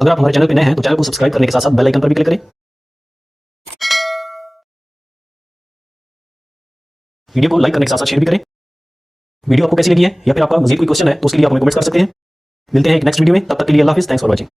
अगर आप हमारे चैनल पर नए हैं तो चैनल को सब्सक्राइब करने के साथ साथ बेल आइकन पर भी क्लिक करें। वीडियो को लाइक करने के साथ साथ शेयर भी करें। वीडियो आपको कैसी लगी है या फिर आपका मजीद कोई क्वेश्चन है तो उसके लिए आप हमें कमेंट्स कर सकते हैं। मिलते हैं एक नेक्स्ट वीडियो में, तब तक के लिए अल्लाह हाफिज़। Thanks for watching.